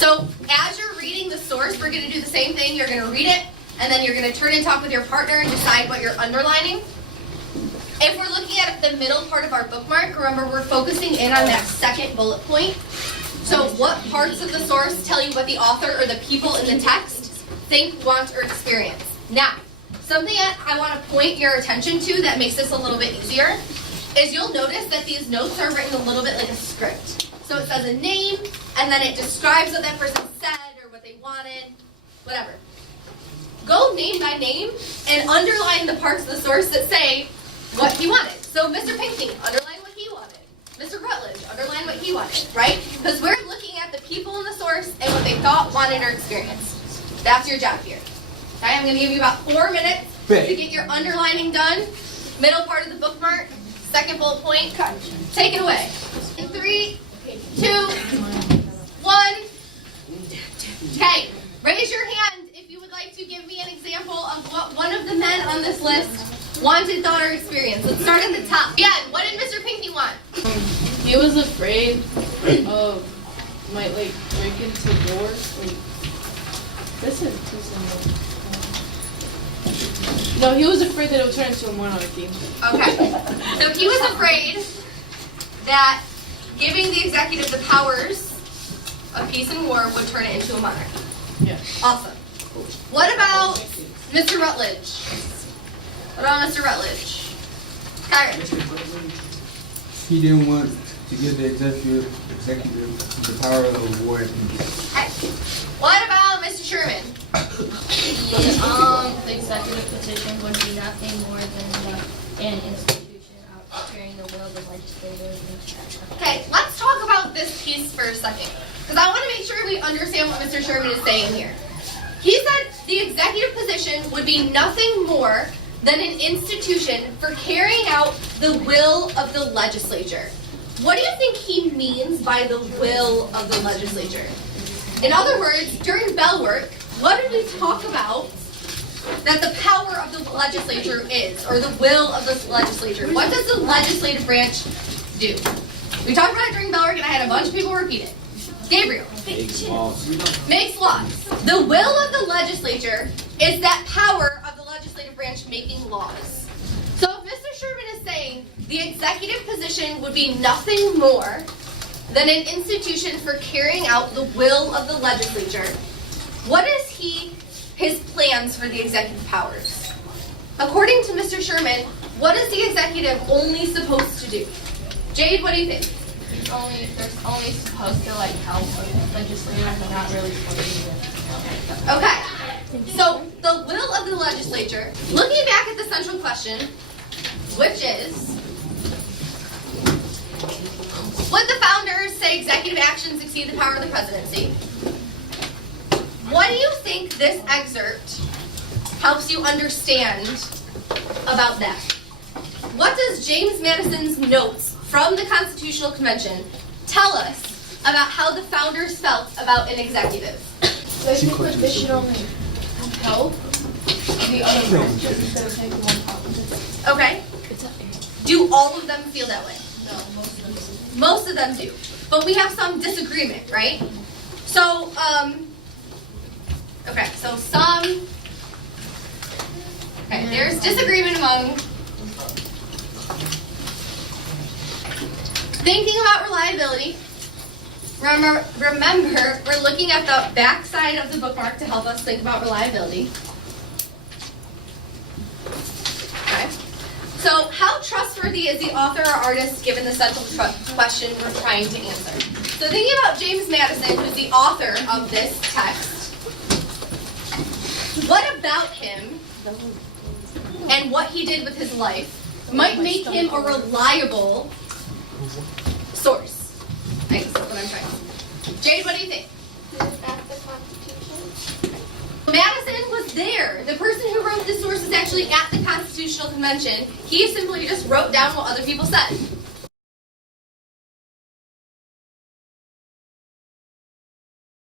So as you're reading the source, we're going to do the same thing. You're going to read it, and then you're going to turn and talk with your partner and decide what you're underlining. If we're looking at the middle part of our bookmark, remember we're focusing in on that second bullet point. So what parts of the source tell you what the author or the people in the text think, want, or experience. Now, something that I want to point your attention to that makes this a little bit easier is you'll notice that these notes are written a little bit like a script. So it says a name, and then it describes what that person said or what they wanted, whatever. Go name by name and underline the parts of the source that say what he wanted. So Mr. Pinckney, underline what he wanted. Mr. Rutledge, underline what he wanted, right? Because we're looking at the people in the source and what they thought, wanted, or experienced. That's your job here. Okay, I'm going to give you about 4 minutes to get your underlining done. Middle part of the bookmark, second bullet point. Take it away. In 3, 2, 1. Okay, raise your hand if you would like to give me an example of what one of the men on this list wanted, thought, or experienced. Let's start at the top. Yeah, what did Mr. Pinckney want? He was afraid of might break into doors. This is too simple. No, he was afraid that it would turn into a monarchy. Okay. So he was afraid that giving the executive the powers of peace and war would turn it into a monarchy. Yeah. Awesome. What about Mr. Rutledge? What about Mr. Rutledge? Kyron. He didn't want to give the executive the power of war and peace. Okay. What about Mr. Sherman? The executive position would be nothing more than an institution carrying the will of the legislators. Okay, let's talk about this piece for a second, because I want to make sure we understand what Mr. Sherman is saying here. He said the executive position would be nothing more than an institution for carrying out the will of the legislature. What do you think he means by the will of the legislature? In other words, during bell work, what did we talk about that the power of the legislature is, or the will of the legislature? What does the legislative branch do? We talked about it during bell work, and I had a bunch of people repeat it. Gabriel. Makes laws. Makes laws. The will of the legislature is that power of the legislative branch making laws. So if Mr. Sherman is saying the executive position would be nothing more than an institution for carrying out the will of the legislature, what is his plans for the executive powers? According to Mr. Sherman, what is the executive only supposed to do? Jade, what do you think? They're only supposed to help the legislators and not really supposed to do it. Okay. So the will of the legislature, looking back at the central question, which is, would the founders say executive actions exceed the power of the presidency? What do you think this excerpt helps you understand about that? What does James Madison's notes from the Constitutional Convention tell us about how the founders felt about an executive? So I think that they should only help the other branches instead of taking one out. Okay. Do all of them feel that way? No, most of them do. Most of them do. But we have some disagreement, right? So, okay, so there's disagreement among thinking about reliability. Remember, we're looking at the back side of the bookmark to help us think about reliability. Okay. So, how trustworthy is the author or artist given the central question we're trying to answer? So, thinking about James Madison, who's the author of this text, what about him and what he did with his life might make him a reliable source? I guess that's what I'm trying to say. Jade, what do you think? Madison was there. The person who wrote this source is actually at the Constitutional Convention. He simply just wrote down what other people said.